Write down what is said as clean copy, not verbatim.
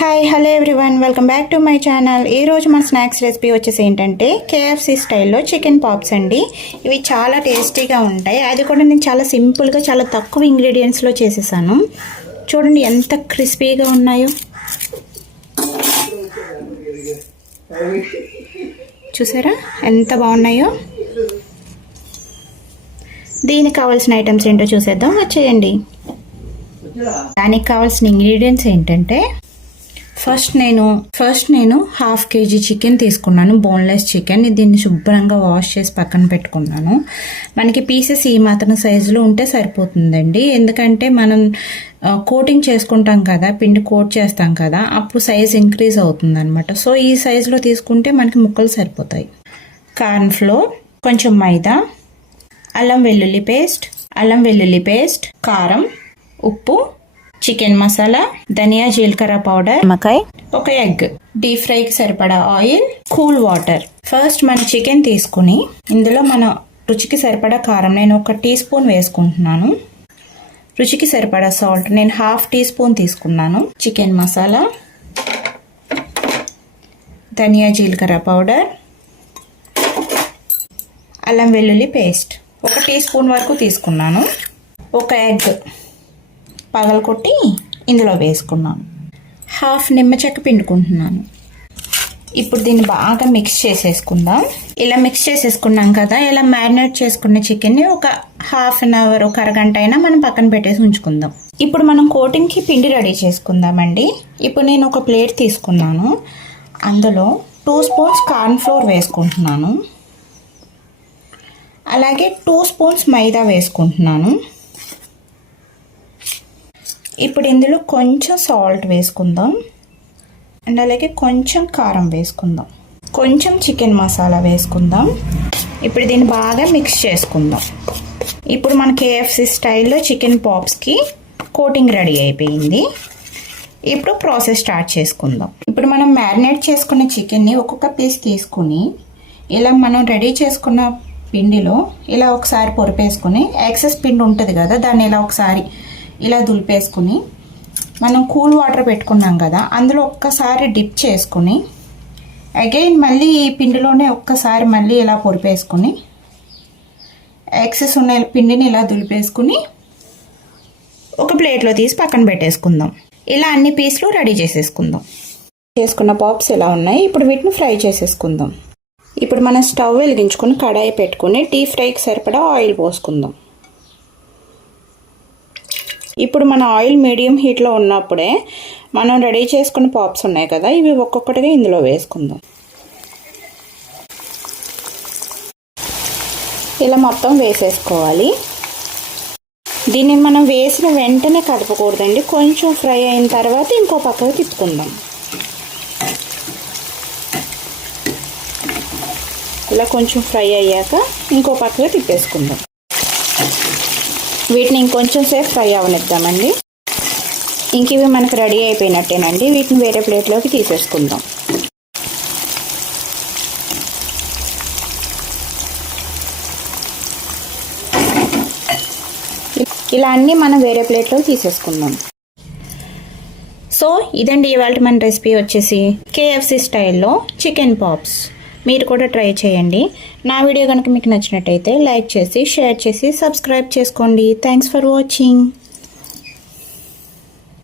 Hi hello everyone, welcome back to my channel. ఈరోజు మన snacks recipe వచ్చేసి ఏంటంటే కేఎఫ్సి స్టైల్లో చికెన్ పాప్స్ అండి. ఇవి చాలా టేస్టీగా ఉంటాయి. అది కూడా నేను చాలా సింపుల్గా చాలా తక్కువ ఇంగ్రీడియంట్స్లో చేసేసాను. చూడండి ఎంత క్రిస్పీగా ఉన్నాయో. చూసారా ఎంత బాగున్నాయో. దీనికి కావాల్సిన ఐటమ్స్ ఏంటో చూసేద్దాం, వచ్చేయండి. దానికి కావాల్సిన ఇంగ్రీడియంట్స్ ఏంటంటే ఫస్ట్ నేను 1/2 kg చికెన్ తీసుకున్నాను, బోన్లెస్ చికెన్. దీన్ని శుభ్రంగా వాష్ చేసి పక్కన పెట్టుకున్నాను. మనకి పీసెస్ ఈ మాత్రం సైజులో ఉంటే సరిపోతుందండి. ఎందుకంటే మనం కోటింగ్ చేసుకుంటాం కదా, పిండి కోట్ చేస్తాం కదా, అప్పుడు సైజ్ ఇంక్రీజ్ అవుతుంది అనమాట. సో ఈ సైజులో తీసుకుంటే మనకి ముక్కలు సరిపోతాయి. కార్న్ ఫ్లోర్, కొంచెం మైదా, అల్లం వెల్లుల్లి పేస్ట్, కారం, ఉప్పు, చికెన్ మసాలా, ధనియా జీలకర్ర పౌడర్, నిమ్మకాయ, ఒక ఎగ్, డీప్ ఫ్రైకి సరిపడా ఆయిల్, కూల్ వాటర్. ఫస్ట్ మన చికెన్ తీసుకుని ఇందులో మన రుచికి సరిపడా కారం నేను 1 టీ స్పూన్ వేసుకుంటున్నాను. రుచికి సరిపడా సాల్ట్ నేను 1/2 టీ స్పూన్ తీసుకున్నాను. చికెన్ మసాలా, ధనియా జీలకర్ర పౌడర్, అల్లం వెల్లుల్లి పేస్ట్ 1 టీ స్పూన్ వరకు తీసుకున్నాను. ఒక ఎగ్ పగలకొట్టి ఇందులో వేసుకున్నాను. 1/2 నిమ్మ చెక్క పిండుకుంటున్నాను. ఇప్పుడు దీన్ని బాగా మిక్స్ చేసేసుకుందాం. ఇలా మిక్స్ చేసేసుకున్నాం కదా, ఇలా మ్యారినేట్ చేసుకున్న చికెన్ని ఒక 1/2 అన్ అవర్, ఒక అరగంట అయినా మనం పక్కన పెట్టేసి ఉంచుకుందాం. ఇప్పుడు మనం కోటింగ్కి పిండి రెడీ చేసుకుందామండి. ఇప్పుడు నేను ఒక ప్లేట్ తీసుకున్నాను. అందులో 2 స్పూన్స్ కార్న్ ఫ్లోర్ వేసుకుంటున్నాను. అలాగే 2 స్పూన్స్ మైదా వేసుకుంటున్నాను. ఇప్పుడు ఇందులో కొంచెం సాల్ట్ వేసుకుందాం అండ్ అలాగే కొంచెం కారం వేసుకుందాం, కొంచెం చికెన్ మసాలా వేసుకుందాం. ఇప్పుడు దీన్ని బాగా మిక్స్ చేసుకుందాం. ఇప్పుడు మన కేఎఫ్సి స్టైల్లో చికెన్ పాప్స్కి కోటింగ్ రెడీ అయిపోయింది. ఇప్పుడు ప్రాసెస్ స్టార్ట్ చేసుకుందాం. ఇప్పుడు మనం మ్యారినేట్ చేసుకున్న చికెన్ని ఒక్కొక్క పీస్ తీసుకుని ఇలా మనం రెడీ చేసుకున్న పిండిలో ఇలా ఒకసారి పొరిపేసుకుని, ఎక్సెస్ పిండి ఉంటుంది కదా, దాన్ని ఇలా ఒకసారి ఇలా దులిపేసుకుని, మనం కూల్ వాటర్ పెట్టుకున్నాం కదా, అందులో ఒక్కసారి డిప్ చేసుకుని అగైన్ మళ్ళీ ఈ పిండిలోనే ఒక్కసారి మళ్ళీ ఇలా పొరిపేసుకుని, ఎక్సెస్ ఉన్న పిండిని ఇలా దులిపేసుకుని ఒక ప్లేట్లో తీసి పక్కన పెట్టేసుకుందాం. ఇలా అన్ని పీసులు రెడీ చేసేసుకుందాం. చేసుకున్న పాప్స్ ఇలా ఉన్నాయి. ఇప్పుడు వీటిని ఫ్రై చేసేసుకుందాం. ఇప్పుడు మనం స్టవ్ వెలిగించుకుని కడాయి పెట్టుకుని డీప్ ఫ్రైకి సరిపడా ఆయిల్ పోసుకుందాం. ఇప్పుడు మన ఆయిల్ మీడియం హీట్లో ఉన్నప్పుడే మనం రెడీ చేసుకున్న పాప్స్ ఉన్నాయి కదా, ఇవి ఒక్కొక్కటిగా ఇందులో వేసుకుందాం. ఇలా మొత్తం వేసేసుకోవాలి. దీన్ని మనం వేసిన వెంటనే కదపకూడదండి, కొంచెం ఫ్రై అయిన తర్వాత ఇంకో పక్కకు తిప్పుకుందాం. ఇలా కొంచెం ఫ్రై అయ్యాక ఇంకో పక్కకు తిప్పేసుకుందాం. వీటిని ఇంకొంచెం సేపు ఫ్రై అవనిద్దామండి. ఇంక ఇవి మనకు రెడీ అయిపోయినట్టేనండి. వీటిని వేరే ప్లేట్లోకి తీసేసుకుందాం. ఇలా అన్నీ మనం వేరే ప్లేట్లోకి తీసేసుకుందాం. సో ఇదండి ఇవాళ మన రెసిపీ వచ్చేసి కేఎఫ్సి స్టైల్లో చికెన్ పాప్స్. మీరు కూడా ట్రై చేయండి. నా వీడియో కనుక మీకు నచ్చినట్టయితే లైక్ చేసి, షేర్ చేసి, సబ్స్క్రైబ్ చేసుకోండి. Thanks for watching.